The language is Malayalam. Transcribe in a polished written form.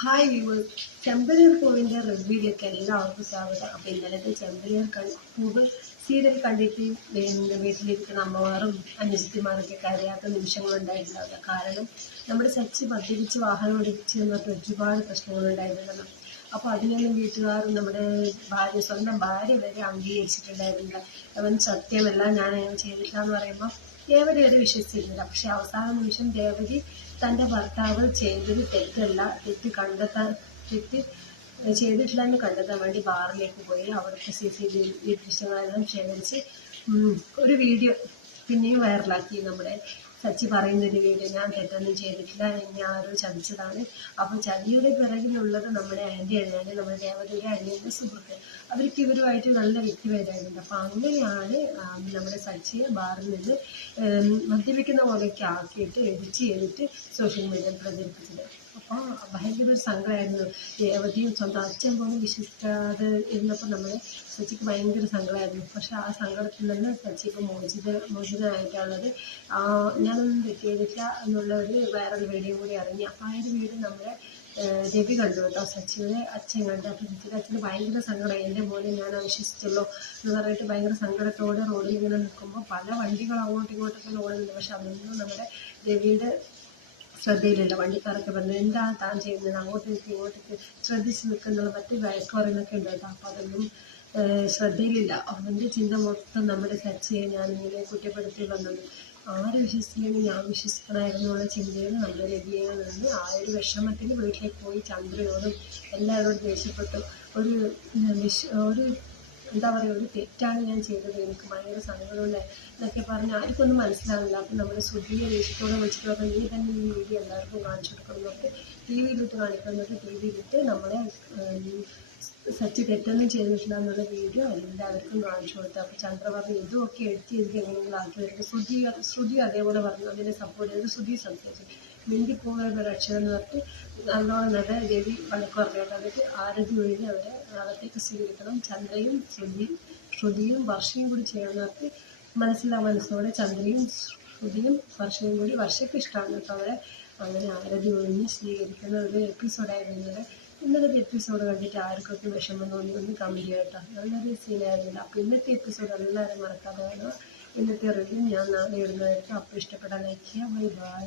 ഹായ് വ്യൂവേഴ്സ്, ചെമ്പനീർ പൂവിൻ്റെ റിവ്യൂയിലേക്ക് എല്ലാവർക്കും സ്വാഗതം. അപ്പോൾ ഇന്നലത്തെ ചെമ്പനീർ പൂവ് സീരിയൽ കണ്ടിട്ട് വീട്ടിലിരിക്കുന്ന അമ്മമാരും അനുജത്തിമാരൊക്കെ കരയാത്ത നിമിഷങ്ങളുണ്ടായിട്ടുണ്ടാവില്ല. കാരണം നമ്മുടെ സച്ചി മദ്യപിച്ച് വാഹനം ഓടിച്ച് എന്നൊക്കെ ഒരുപാട് പ്രശ്നങ്ങളുണ്ടായിരുന്നല്ലോ. അപ്പോൾ അതിനൊന്നും വീട്ടുകാരും നമ്മുടെ സ്വന്തം ഭാര്യ വരെ അംഗീകരിച്ചിട്ടുണ്ടായിരുന്നില്ല. അവൻ സത്യമല്ല, ഞാൻ അങ്ങനെ ചെയ്തില്ല എന്ന് പറയുമ്പോൾ രേവതി അത് വിശ്വസിച്ചിരുന്നില്ല. പക്ഷെ അവസാന നിമിഷം രേവതി തൻ്റെ ഭർത്താവ് ചെയ്തത് തെറ്റല്ല, തെറ്റ് ചെയ്തിട്ടില്ല എന്ന് കണ്ടെത്താൻ വേണ്ടി ബാറിലേക്ക് പോയി. അവിടുത്തെ CCTV ദൃശ്യങ്ങളെല്ലാം ശേഖരിച്ച് ഒരു വീഡിയോ പിന്നെയും വൈറലാക്കി. നമ്മുടെ സച്ചി പറയുന്നൊരു വീഡിയോ, ഞാൻ തെറ്റൊന്നും ചെയ്തിട്ടില്ല, എന്നെ ആരോ ചതിച്ചതാണ്. അപ്പോൾ ചതിയുടെ പിറകിലുള്ളത് നമ്മുടെ ആൻറ്റിയാണ്, നമ്മുടെ രേവതിയുടെ ആൻറ്റിയുടെ സുഹൃത്ത്. അവർക്ക് ഇവരുമായിട്ട് നല്ല വ്യക്തിഭേദമായിട്ടുണ്ട്. അപ്പോൾ അങ്ങനെയാണ് നമ്മുടെ സച്ചിയെ ബാറിൽ നിന്ന് മദ്യപിക്കുന്ന പോലെയൊക്കെ ആക്കിയിട്ട് എഡിറ്റ് ചെയ്തിട്ട് സോഷ്യൽ മീഡിയയിൽ പ്രചരിപ്പിച്ചത്. അപ്പോൾ ഭയങ്കര ഒരു സങ്കടമായിരുന്നു. രേവതിയും സ്വന്തം അച്ഛൻ പോലും വിശ്വസിക്കാതെ ഇരുന്നപ്പോൾ നമ്മുടെ സച്ചിക്ക് ഭയങ്കര സങ്കടമായിരുന്നു. പക്ഷെ ആ സങ്കടത്തിൽ നിന്ന് സച്ചി ഇപ്പോൾ മോചിതനായിട്ടുള്ളത്. ഞാനൊന്നും തെറ്റിയില്ല എന്നുള്ള ഒരു വൈറൽ വീഡിയോ കൂടി ഇറങ്ങി. അപ്പോൾ ആ ഒരു വീഡിയോ നമ്മുടെ രവി കണ്ടു കേട്ടോ, സച്ചിയുടെ അച്ഛൻ കണ്ടു. അപ്പോൾ സച്ചിയുടെ അച്ഛന് ഭയങ്കര സങ്കടമായി. എൻ്റെ മോനെ ഞാൻ അവിശ്വസിച്ചുള്ളൂ എന്ന് പറഞ്ഞിട്ട് ഭയങ്കര സങ്കടത്തോടെ റോഡിൽ ഇങ്ങനെ നിൽക്കുമ്പോൾ പല വണ്ടികൾ അങ്ങോട്ടും ഇങ്ങോട്ടൊക്കെ ഓടുന്നുണ്ട്. പക്ഷെ അതൊന്നും നമ്മുടെ രവിയുടെ ശ്രദ്ധയിലില്ല. വണ്ടിക്കാരൊക്കെ പറഞ്ഞു, എന്താ താൻ ചെയ്യുന്നത്, അങ്ങോട്ടേക്ക് ഇങ്ങോട്ടേക്ക് ശ്രദ്ധിച്ച് നിൽക്കുന്നുള്ള മറ്റ് വഴക്ക് പറയുന്നൊക്കെ ഉണ്ട് കേട്ടോ. അപ്പോൾ അതൊന്നും ശ്രദ്ധയിലില്ല. അവൻ്റെ ചിന്ത മൊത്തം നമ്മുടെ സച്ചിയെ ഞാനിങ്ങനെ കുറ്റപ്പെടുത്തി വന്നത്. ആര് വിശ്വസിക്കുകയും ഞാൻ വിശ്വസിക്കണമായിരുന്നു എന്നുള്ള ചിന്തയിൽ നമ്മുടെ രവിയെ നിന്ന് ആ ഒരു വിഷമത്തിൽ വീട്ടിലേക്ക് പോയി ചന്ദ്രനോടും എല്ലാവരോടും ദേഷ്യപ്പെട്ടു. ഒരു എന്താ പറയുക, ഒരു തെറ്റാണ് ഞാൻ ചെയ്തത്, എനിക്ക് ഭയങ്കര സങ്കടമുണ്ട് എന്നൊക്കെ പറഞ്ഞ് ആർക്കൊന്നും മനസ്സിലാവില്ല. അപ്പം നമ്മുടെ ശ്രുതിയെ ദേഷ്യത്തോടെ വെച്ചിട്ട് പറഞ്ഞാൽ നീ തന്നെ ഈ വീഡിയോ എല്ലാവർക്കും കാണിച്ചു കൊടുക്കുന്നതൊക്കെ TV-യിലിട്ട് കാണിക്കുന്നതൊക്കെ TV-യിലിട്ട് നമ്മളെ സച്ചി തെറ്റൊന്നും ചെയ്തിട്ടില്ല എന്നുള്ള വീഡിയോ എല്ലാവർക്കും കാണിച്ചു കൊടുത്തു. അപ്പോൾ ചന്ദ്ര പറഞ്ഞു ഇതുമൊക്കെ എഡിറ്റ് ചെയ്തിട്ട് എങ്ങനെയെങ്കിലും ആക്കി വരുന്നത്. ശ്രുതി അതേപോലെ പറഞ്ഞു, അതിനെ സപ്പോർട്ട് ചെയ്ത് ശ്രുതി സംസാരിച്ചു. മിണ്ടിപ്പോകുന്ന ഒരു അക്ഷരം എന്ന് പറഞ്ഞിട്ട് നല്ലോണം നല്ല രവി വഴക്ക് പറഞ്ഞിട്ട് അവർക്ക് ആരതി ഒഴിഞ്ഞ് അവരെ നാളത്തേക്ക് സ്വീകരിക്കണം. ചന്ദ്രയും ശ്രുതിയും വർഷയും കൂടി ചെയ്യണമെന്ന് പറഞ്ഞിട്ട് മനസ്സോടെ ചന്ദ്രയും ശ്രുതിയും വർഷയും കൂടി, വർഷയ്ക്ക് ഇഷ്ടമാണ് കേട്ടോ അവരെ, അങ്ങനെ ആരതി ഒഴിഞ്ഞ് സ്വീകരിക്കുന്ന ഒരു എപ്പിസോഡായിരുന്നു. ഇന്നത്തെ എപ്പിസോഡ് കണ്ടിട്ട് ആർക്കൊക്കെ വിഷമം തോന്നി ഒന്ന് കമൻറ്റ് ചെയ്യാം കേട്ടോ. നല്ലൊരു സീനായിരുന്നില്ല. അപ്പോൾ ഇന്നത്തെ എപ്പിസോഡ് എല്ലാവരും മറക്കാതെ കാണുക. ഇന്നത്തെ റിവ്യൂ ഞാൻ നാളെ ഇടുന്നതായിരിക്കും. അപ്പോൾ ഇഷ്ടപ്പെട്ടാൽ ലൈക്ക് ചെയ്യുക. Bye bye.